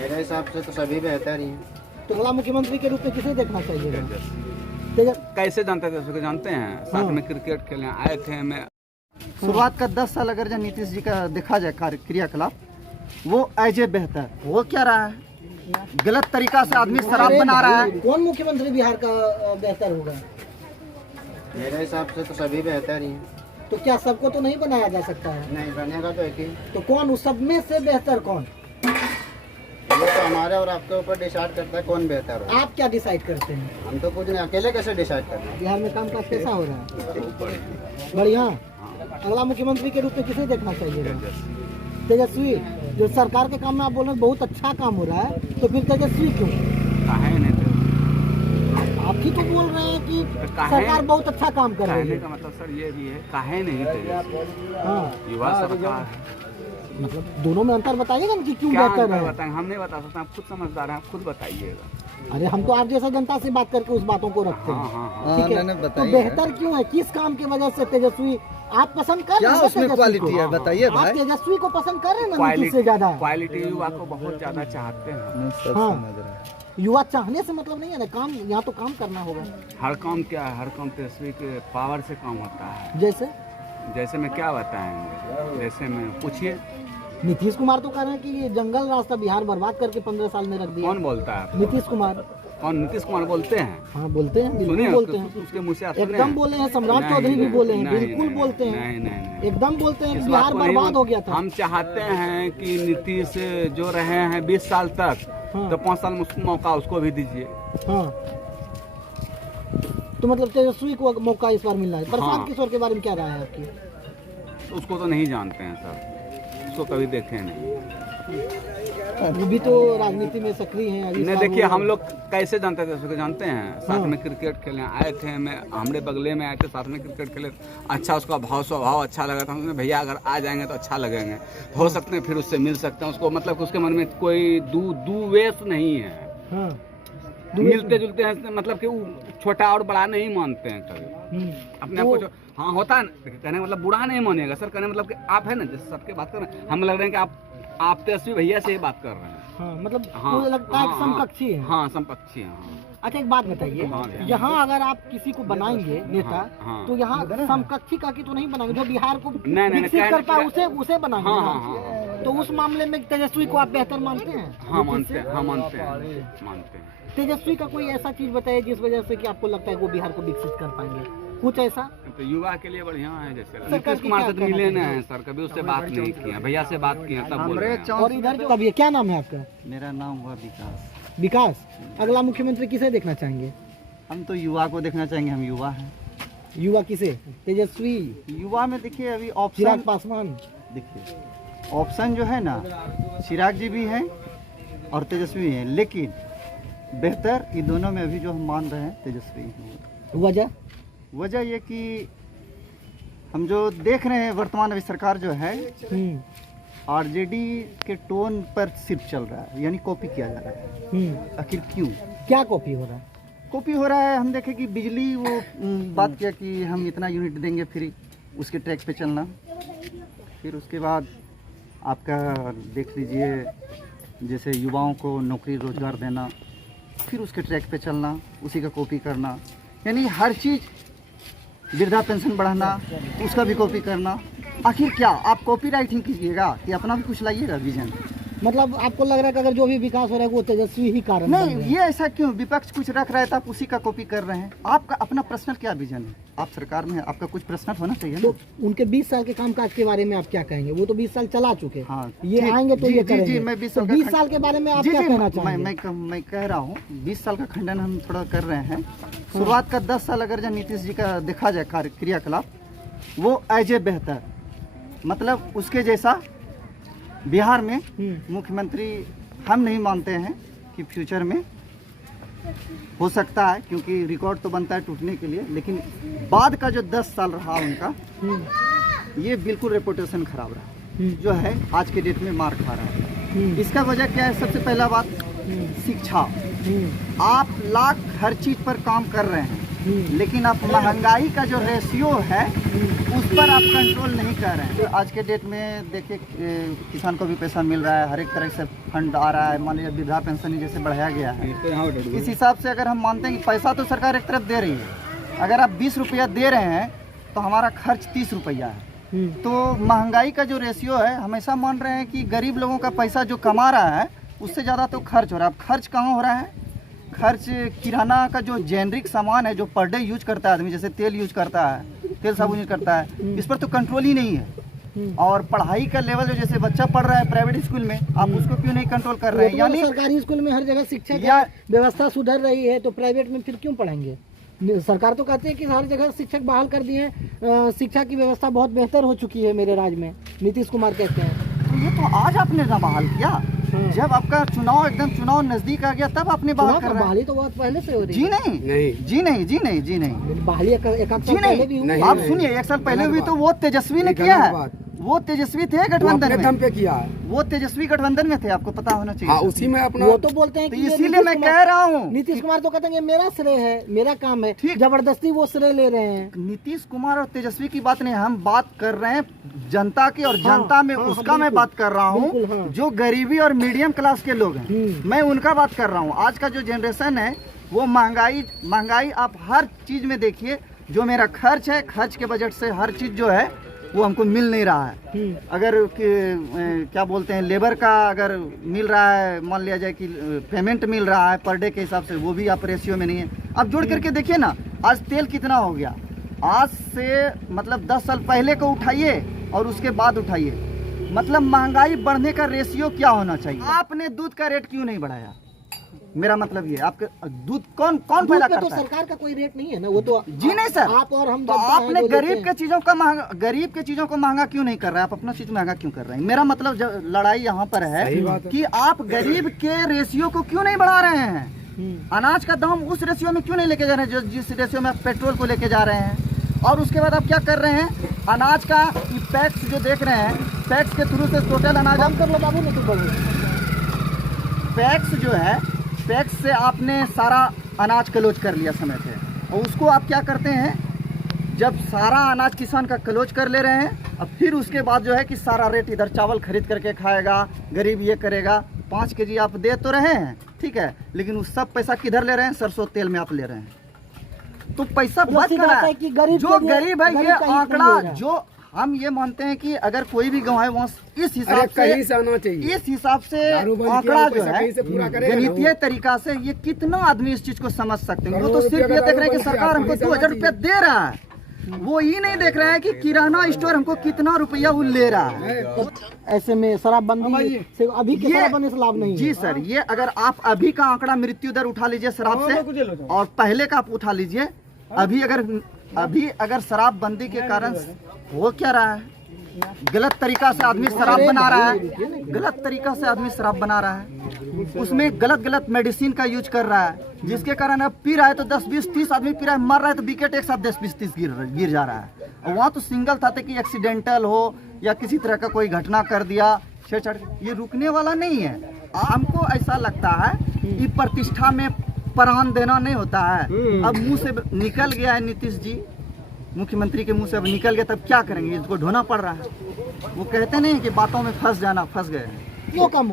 मेरे हिसाब से तो सभी बेहतर ही हैं। तो अगला मुख्यमंत्री के रूप में किसे देखना चाहिए? कैसे जानते थे उसको जानते हैं, साथ में क्रिकेट खेलने आए थे। मैं शुरुआत का 10 साल अगर जब नीतीश जी का देखा जाए क्रियाकलाप, वो एज ए बेहतर वो क्या रहा है, गलत तरीका से आदमी शराब बना रहा है। कौन मुख्यमंत्री बिहार का बेहतर होगा? मेरे हिसाब से तो सभी बेहतर ही हैं। तो क्या सबको तो नहीं बनाया जा सकता है? नहीं बनेगा तो एक ही। तो कौन उस सब में से बेहतर कौन? ये तो हमारे और आपके ऊपर डिसाइड करता है कौन बेहतर हो। आप क्या डिसाइड करते हैं? हम तो कुछ नहीं, अकेले कैसे डिसाइड करते हैं। बिहार में कामकाज कैसा हो रहा है? बढ़िया। अगला मुख्यमंत्री के रूप में किसे देखना चाहिए? तेजस्वी। जो सरकार के काम में आप बोल रहे हैं बहुत अच्छा काम हो रहा है, तो फिर तेजस्वी क्यों? काहे नहीं थे? आप ही तो बोल रहे हैं कि काहे? सरकार बहुत अच्छा काम कर रही कहने है। का मतलब सर ये भी है, काहे नहीं थे? हाँ, युवा सरकार मतलब दोनों में अंतर बताइएगा ना कि क्यों क्या बेहतर अंतर है। बताएंगे? हम नहीं बता सकते, आप खुद समझदार हैं, आप खुद बताइएगा। अरे हम तो आप जैसा जनता से बात करके उस बातों को रखते हाँ हैं। हाँ ठीक है, तो बेहतर क्यों है? किस काम की वजह से तेजस्वी आप पसंद कर रहे हैं? उसमें क्वालिटी है बताइए आप भाई। तेजस्वी को पसंद कर रहे हैं ना नीतीश से ज्यादा? क्वालिटी युवा को बहुत ज्यादा चाहते हैं। हाँ, युवा चाहने से मतलब नहीं है ना, काम यहाँ तो काम करना होगा। हर काम क्या है, हर काम तेजस्वी के पावर से काम होता है। जैसे जैसे मैं क्या बताएंगे, जैसे मैं पूछिए। नीतीश कुमार तो कह रहे हैं कि ये जंगल रास्ता बिहार बर्बाद करके 15 साल में रख दिया। कौन बोलता है? नीतीश कुमार। कौन नीतीश कुमार बोलते हैं? हाँ बोलते हैं, बिल्कुल सुनिए बोलते हैं, उसके मुँह से आप सुने एकदम हैं? बोले हैं। सम्राट चौधरी भी बोले हैं, बिल्कुल बोलते हैं, नहीं नहीं नहीं, एकदम बोलते हैं कि इस बिहार बात को नहीं बर्बाद हो गया था। हम चाहते हैं कि नीतीश जो रहे हैं 20 साल तक, हाँ। तो 5 साल मौका उसको भी दीजिए। हाँ, तो मतलब तेजस्वी को मौका इस बार मिलना है। प्रशांत हाँ। किशोर के बारे में क्या राय है आपकी? उसको तो नहीं जानते हैं सर, उसको कभी देखे नहीं। वो भी तो राजनीति में सक्रिय हैं अभी। नहीं देखिए, हम लोग कैसे जानते थे उसको जानते हैं, साथ हाँ। में क्रिकेट खेलने आए थे। मैं हमारे बगले में आए थे, साथ में क्रिकेट खेले। अच्छा, उसका भाव स्वभाव अच्छा लगा था। हमने भैया अगर आ जाएंगे तो अच्छा लगेंगे, हो सकते हैं फिर उससे मिल सकते हैं। उसको मतलब उसके मन में कोई दुवेष नहीं है। हाँ, मिलते जुलते हैं, मतलब कि वो छोटा और बड़ा नहीं मानते हैं कभी अपने आप को। हाँ होता है ना, कहने का मतलब बुरा नहीं मानेगा सर, कहने मतलब कि आप है ना जैसे सबके बात कर रहे हैं, हम लग रहे हैं कि आप तेजस्वी भैया से ही बात कर रहे हैं। हाँ, मतलब हाँ, मुझे लगता है कि हाँ, समकक्षी है। हाँ समपक्षी हाँ। अच्छा एक बात बताइए, हाँ। यहाँ अगर आप किसी को बनाएंगे नेता, हाँ। तो यहाँ समकक्षी का की तो नहीं बनाएंगे, जो बिहार को नहीं, विकसित करता है उसे बनाएंगे हाँ, ना। हाँ, हाँ। तो उस मामले में तेजस्वी को आप बेहतर मानते हैं? हाँ मानते हैं, हाँ मानते हैं। तेजस्वी का कोई ऐसा चीज बताइए जिस वजह से कि आपको लगता है वो बिहार को विकसित कर पाएंगे, कुछ ऐसा? तो युवा के लिए बढ़िया है। जैसे सरकार नीतीश की कुमार क्या से तो कहना मिले ना चाहिए? है सर, कभी उससे बात नहीं किया, भैया से बात किया तब बोल रहे हैं। और इधर जो अब ये क्या नाम है आपका? मेरा नाम हुआ विकास। विकास। अगला मुख्यमंत्री किसे देखना चाहेंगे? हम तो युवा को देखना चाहेंगे, हम युवा हैं। युवा किसे? तेजस्वी, युवा में देखिए अभी चिराग ऑप्शन पासवान। देखिए, ऑप्शन जो है ना, चिराग जी भी हैं और तेजस्वी भी हैं, लेकिन बेहतर ये दोनों में अभी जो हम मान रहे हैं तेजस्वी हैं। वजह ये कि हम जो देख रहे हैं वर्तमान अभी सरकार जो है आरजेडी के टोन पर सिर्फ चल रहा है, यानी कॉपी किया जा रहा है। आखिर क्यों? क्या कॉपी हो रहा है? कॉपी हो रहा है, हम देखें कि बिजली वो बात किया कि हम इतना यूनिट देंगे फ्री, उसके ट्रैक पे चलना। फिर उसके बाद आपका देख लीजिए जैसे युवाओं को नौकरी रोजगार देना, फिर उसके ट्रैक पे चलना, उसी का कॉपी करना। यानी हर चीज़, वृद्धा पेंशन बढ़ाना उसका भी कॉपी करना। आखिर क्या आप कॉपी राइटिंग कीजिएगा कि अपना भी कुछ लाइएगा विजन? मतलब आपको लग रहा है कि अगर जो भी विकास हो रहा है वो तेजस्वी ही कारण बन नहीं, रहे हैं? ये ऐसा क्यों? विपक्ष कुछ रख रहा है तो आप उसी का कॉपी कर रहे हैं। आपका अपना पर्सनल क्या विजन है? आप सरकार में है, आपका कुछ पर्सनल होना चाहिए ना। तो उनके 20 साल के कामकाज के बारे में आप क्या कहेंगे? वो तो 20 साल चला चुके। हाँ, ये ठीक, आएंगे तो जी, ये जी, करेंगे। जी, मैं 20 तो साल का 20 साल के बारे में आप क्या कहना चाहेंगे? मैं कह रहा हूँ 20 साल का खंडन हम थोड़ा कर रहे हैं। शुरुआत का 10 साल अगर जब नीतीश जी का देखा जाए क्रियाकलाप, वो एज ए बेहतर, मतलब उसके जैसा बिहार में मुख्यमंत्री हम नहीं मानते हैं कि फ्यूचर में हो सकता है, क्योंकि रिकॉर्ड तो बनता है टूटने के लिए। लेकिन बाद का जो 10 साल रहा उनका, ये बिल्कुल रेपुटेशन खराब रहा, जो है आज के डेट में मार खा रहा है। इसका वजह क्या है? सबसे पहला बात शिक्षा। आप लाख हर चीज़ पर काम कर रहे हैं, लेकिन आप महंगाई का जो रेशियो है उस पर आप कंट्रोल नहीं कर रहे हैं। तो आज के डेट में देखिए किसान को भी पैसा मिल रहा है, हर एक तरह से फंड आ रहा है, मान लीजिए वृद्धा पेंशन जैसे बढ़ाया गया है। इस हिसाब से अगर हम मानते हैं कि पैसा तो सरकार एक तरफ दे रही है, अगर आप 20 रुपया दे रहे हैं तो हमारा खर्च 30 रुपया है। तो महंगाई का जो रेशियो है, हमेशा मान रहे हैं कि गरीब लोगों का पैसा जो कमा रहा है उससे ज़्यादा तो खर्च हो रहा है। अब खर्च कहाँ हो रहा है? खर्च किराना का जो जेनरिक सामान है जो पर डे यूज करता है आदमी, जैसे तेल यूज करता है, तेल साबुन यूज करता है, इस पर तो कंट्रोल ही नहीं है। और पढ़ाई का लेवल जो जैसे बच्चा पढ़ रहा है प्राइवेट स्कूल में, आप उसको क्यों नहीं कंट्रोल कर रहे हैं? यानी सरकारी स्कूल में हर जगह शिक्षा की व्यवस्था सुधर रही है, तो प्राइवेट में फिर क्यों पढ़ाएंगे? सरकार तो कहती है कि हर जगह शिक्षक बहाल कर दिए हैं, शिक्षा की व्यवस्था बहुत बेहतर हो चुकी है मेरे राज्य में, नीतीश कुमार कहते हैं। तो ये तो आज आपने ना बहाल किया, जब आपका चुनाव एकदम चुनाव नजदीक आ गया तब आपने बहाल कर रहे हैं। बहाली तो बहुत पहले से हो रही जी नहीं। बहाली एक साल जी पहले भी हुई। नहीं, आप सुनिए, 1 साल पहले भी तो वो तेजस्वी ने किया है, वो तेजस्वी थे गठबंधन में, पे किया है। वो तेजस्वी गठबंधन में थे, आपको पता होना चाहिए। हाँ, उसी में अपना वो तो बोलते हैं तो कि ये इसीलिए नीतीश मैं कुमार- कह रहा हूँ नीतीश कुमार तो कहते हैं कि मेरा श्रेय है, मेरा काम है, ठीक। जबरदस्ती वो श्रेय ले रहे हैं। नीतीश कुमार और तेजस्वी की बात नहीं, हम बात कर रहे हैं जनता की, और हाँ, जनता में हाँ, उसका मैं बिल्कुल, बात कर रहा हूँ बिल्कुल, हाँ। जो गरीबी और मीडियम क्लास के लोग हैं, मैं उनका बात कर रहा हूँ। आज का जो जनरेशन है वो महंगाई आप हर चीज में देखिए, जो मेरा खर्च है, खर्च के बजट से हर चीज जो है वो हमको मिल नहीं रहा है। अगर क्या बोलते हैं, लेबर का अगर मिल रहा है, मान लिया जाए कि पेमेंट मिल रहा है पर डे के हिसाब से, वो भी आप रेशियो में नहीं है। अब जोड़ करके देखिए ना, आज तेल कितना हो गया, आज से मतलब 10 साल पहले को उठाइए और उसके बाद उठाइए, मतलब महंगाई बढ़ने का रेशियो क्या होना चाहिए। आपने दूध का रेट क्यों नहीं बढ़ाया? मेरा मतलब ये, आपके दूध कौन पैदा तो करता है? सरकार का कोई रेट नहीं है ना, वो तो जी नहीं सर, आप और हम तो जनता हैं आपने जो गरीब देते के हैं। गरीब के चीजों को महंगा क्यों नहीं कर रहे हैं? आप अपना चीज महंगा क्यों कर रहे हैं? मेरा मतलब लड़ाई यहाँ पर है कि आप गरीब के रेशियो को क्यों नहीं बढ़ा रहे हैं? अनाज का दाम उस रेशियो में क्यों नहीं लेके जा रहे हैं जिस रेशियो में आप पेट्रोल को लेके जा रहे हैं? और उसके बाद आप क्या कर रहे हैं, अनाज का पैक्स जो देख रहे हैं, पैक्स के थ्रू से टोटल अनाज काम कर लो बाबू, नहीं तो बढ़ो। पैक्स जो है, पैक्स से आपने सारा अनाज क्लोज कर लिया समय पे, और उसको आप क्या करते हैं, जब सारा अनाज किसान का क्लोज कर ले रहे हैं, अब फिर उसके बाद जो है कि सारा रेट इधर चावल खरीद करके खाएगा, गरीब ये करेगा। 5 केजी आप दे तो रहे हैं, ठीक है, लेकिन उस सब पैसा किधर ले रहे हैं? सरसों तेल में आप ले रहे हैं, तो पैसा बच सीधी रहा बात है है कि गरीब जो के लिए- गरीब है। ये गरीब का हित नहीं हो आंकड़ा रहा है। जो हम ये मानते हैं कि अगर कोई भी गाँव है वहाँ इस हिसाब अरे कहीं से से आना चाहिए। इस हिसाब से दारूबंदी आंकड़ा किया, जो पैसा है कहीं से पूरा करेगा ना गणितीय वो। तरीका से, ये कितना आदमी इस चीज को समझ सकते हैं? वो करोड़ों तो सिर्फ रुपया ये का देख रहे हैं कि दारूबंदी सरकार हमको कहीं से 2000 आना रुपया दे रहा है, वो ये नहीं देख रहा है कि किराना स्टोर हमको कितना रुपया वो ले रहा है। ऐसे में शराबबंदी से अभी के शराबबंदी से लाभ नहीं है। जी सर, ये अगर आप अभी का आंकड़ा मृत्यु दर उठा लीजिए शराब से, और पहले का आप उठा लीजिए, अभी अगर शराबबंदी के कारण हो क्या रहा है, गलत तरीका से आदमी शराब बना रहा है, गलत तरीका से आदमी शराब बना रहा है, उसमें गलत मेडिसिन का यूज कर रहा है, जिसके कारण अब पी रहा है तो 10, 20, 30 आदमी पी रहा है, मर रहा है तो विकेट एक साथ 10, 20, 30 गिर जा रहा है। और वहाँ तो सिंगल था कि एक्सीडेंटल हो या किसी तरह का कोई घटना कर दिया, छेड़छाड़, ये रुकने वाला नहीं है। हमको ऐसा लगता है कि प्रतिष्ठा में प्राण देना नहीं होता है। अब मुंह से निकल गया है नीतीश जी, मुख्यमंत्री के मुंह से अब निकल गया, तब क्या करेंगे? इसको ढोना पड़ रहा है। वो कहते नहीं कि बातों में फंस जाना, फंस गए। क्यों कम हो?